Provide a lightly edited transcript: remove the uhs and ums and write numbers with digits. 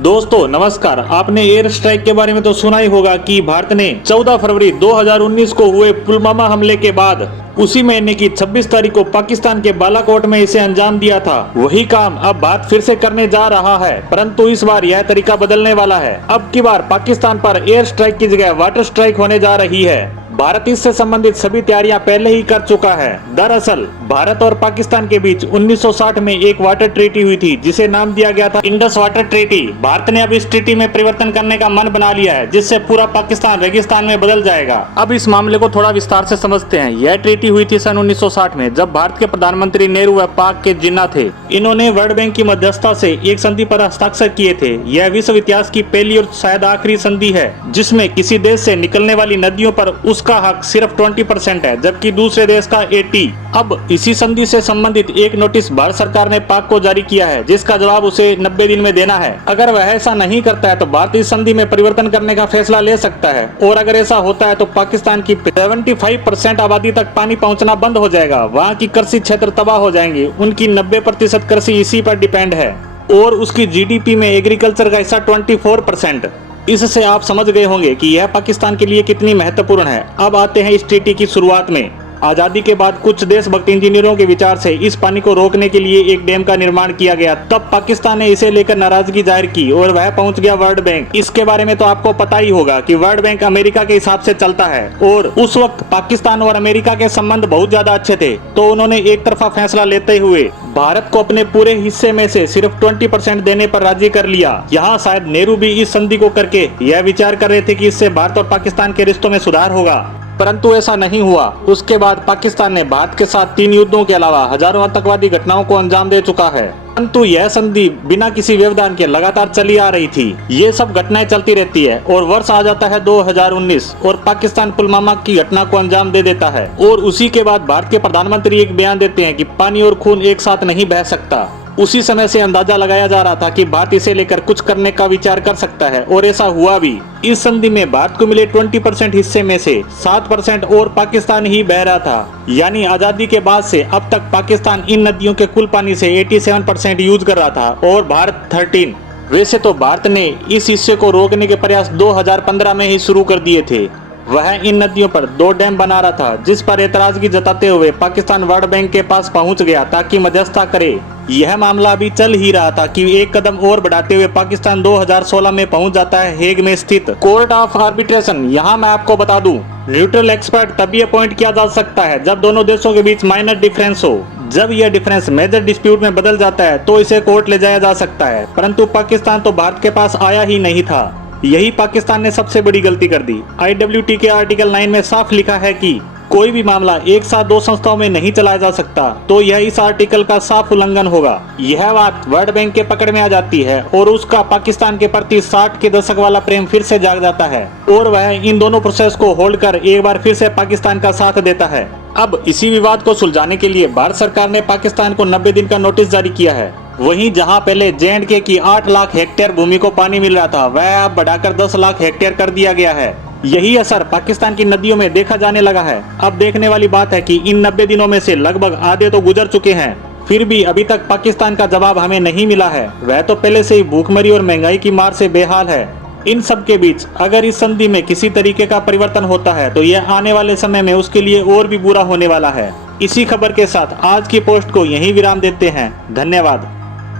दोस्तों नमस्कार। आपने एयर स्ट्राइक के बारे में तो सुना ही होगा कि भारत ने 14 फरवरी 2019 को हुए पुलवामा हमले के बाद उसी महीने की 26 तारीख को पाकिस्तान के बालाकोट में इसे अंजाम दिया था। वही काम अब भारत फिर से करने जा रहा है, परंतु इस बार यह तरीका बदलने वाला है। अब की बार पाकिस्तान पर एयर स्ट्राइक की जगह वाटर स्ट्राइक होने जा रही है। भारत इससे संबंधित सभी तैयारियां पहले ही कर चुका है। दरअसल भारत और पाकिस्तान के बीच 1960 में एक वाटर ट्रीटी हुई थी, जिसे नाम दिया गया था इंडस वाटर ट्रीटी। भारत ने अब इस ट्रीटी में परिवर्तन करने का मन बना लिया है, जिससे पूरा पाकिस्तान रेगिस्तान में बदल जाएगा। अब इस मामले को थोड़ा विस्तार से समझते हैं। यह ट्रीटी हुई थी सन 1960 में, जब भारत के प्रधानमंत्री नेहरू व पाक के जिन्ना थे। इन्होंने वर्ल्ड बैंक की मध्यस्थता से एक संधि पर हस्ताक्षर किए थे। यह विश्व इतिहास की पहली और शायद आखिरी संधि है जिसमें किसी देश से निकलने वाली नदियों पर उसका हक सिर्फ 20% है, जबकि दूसरे देश का 80। अब इसी संधि से संबंधित एक नोटिस भारत सरकार ने पाक को जारी किया है, जिसका जवाब उसे 90 दिन में देना है। अगर वह ऐसा नहीं करता है तो भारत इस संधि में परिवर्तन करने का फैसला ले सकता है, और अगर ऐसा होता है तो पाकिस्तान की 75% आबादी तक पानी पहुंचना बंद हो जाएगा। वहाँ की कृषि क्षेत्र तबाह हो जाएंगे। उनकी 90% कृषि इसी पर डिपेंड है, और उसकी जीडीपी में एग्रीकल्चर का हिस्सा 24%। इससे आप समझ गए होंगे कि यह पाकिस्तान के लिए कितनी महत्वपूर्ण है। अब आते हैं इस ट्रीटी की शुरुआत में। आजादी के बाद कुछ देशभक्त इंजीनियरों के विचार से इस पानी को रोकने के लिए एक डैम का निर्माण किया गया। तब पाकिस्तान ने इसे लेकर नाराजगी जाहिर की और वह पहुंच गया वर्ल्ड बैंक। इसके बारे में तो आपको पता ही होगा कि वर्ल्ड बैंक अमेरिका के हिसाब से चलता है, और उस वक्त पाकिस्तान और अमेरिका के संबंध बहुत ज्यादा अच्छे थे। तो उन्होंने एक तरफा फैसला लेते हुए भारत को अपने पूरे हिस्से में से सिर्फ 20% देने पर राजी कर लिया। यहाँ शायद नेहरू भी इस संधि को करके यह विचार कर रहे थे कि इससे भारत और पाकिस्तान के रिश्तों में सुधार होगा, परंतु ऐसा नहीं हुआ। उसके बाद पाकिस्तान ने भारत के साथ 3 युद्धों के अलावा हजारों आतंकवादी घटनाओं को अंजाम दे चुका है, परंतु यह संधि बिना किसी व्यवधान के लगातार चली आ रही थी। ये सब घटनाएं चलती रहती है, और वर्ष आ जाता है 2019 और पाकिस्तान पुलवामा की घटना को अंजाम दे देता है। और उसी के बाद भारत के प्रधानमंत्री एक बयान देते हैं कि पानी और खून एक साथ नहीं बह सकता। उसी समय से अंदाजा लगाया जा रहा था कि भारत इसे लेकर कुछ करने का विचार कर सकता है, और ऐसा हुआ भी। इस संधि में भारत को मिले 20% हिस्से में से 7% और पाकिस्तान ही बह रहा था। यानी आजादी के बाद से अब तक पाकिस्तान इन नदियों के कुल पानी से 87% यूज कर रहा था, और भारत 13। वैसे तो भारत ने इस हिस्से को रोकने के प्रयास 2015 में ही शुरू कर दिए थे। वह इन नदियों पर 2 डैम बना रहा था, जिस पर एतराजगी जताते हुए पाकिस्तान वर्ल्ड बैंक के पास पहुंच गया ताकि मध्यस्थता करे। यह मामला अभी चल ही रहा था कि एक कदम और बढ़ाते हुए पाकिस्तान 2016 में पहुंच जाता है हेग में स्थित कोर्ट ऑफ आर्बिट्रेशन। यहाँ मैं आपको बता दूं, न्यूट्रल एक्सपर्ट तभी अपॉइंट किया जा सकता है जब दोनों देशों के बीच माइनर डिफरेंस हो। जब यह डिफरेंस मेजर डिस्प्यूट में बदल जाता है तो इसे कोर्ट ले जाया जा सकता है, परंतु पाकिस्तान तो भारत के पास आया ही नहीं था। यही पाकिस्तान ने सबसे बड़ी गलती कर दी। IWT के आर्टिकल 9 में साफ लिखा है कि कोई भी मामला एक साथ 2 संस्थाओं में नहीं चलाया जा सकता, तो यह इस आर्टिकल का साफ उल्लंघन होगा। यह बात वर्ल्ड बैंक के पकड़ में आ जाती है, और उसका पाकिस्तान के प्रति 60 के दशक वाला प्रेम फिर से जाग जाता है, और वह इन दोनों प्रोसेस को होल्ड कर एक बार फिर से पाकिस्तान का साथ देता है। अब इसी विवाद को सुलझाने के लिए भारत सरकार ने पाकिस्तान को 90 दिन का नोटिस जारी किया है। वहीं जहां पहले J&K की 8 लाख हेक्टेयर भूमि को पानी मिल रहा था, वह अब बढ़ाकर 10 लाख हेक्टेयर कर दिया गया है। यही असर पाकिस्तान की नदियों में देखा जाने लगा है। अब देखने वाली बात है कि इन 90 दिनों में से लगभग आधे तो गुजर चुके हैं, फिर भी अभी तक पाकिस्तान का जवाब हमें नहीं मिला है। वह तो पहले से ही भूखमरी और महंगाई की मार से बेहाल है। इन सब के बीच अगर इस संधि में किसी तरीके का परिवर्तन होता है तो यह आने वाले समय में उसके लिए और भी बुरा होने वाला है। इसी खबर के साथ आज की पोस्ट को यहीं विराम देते हैं। धन्यवाद।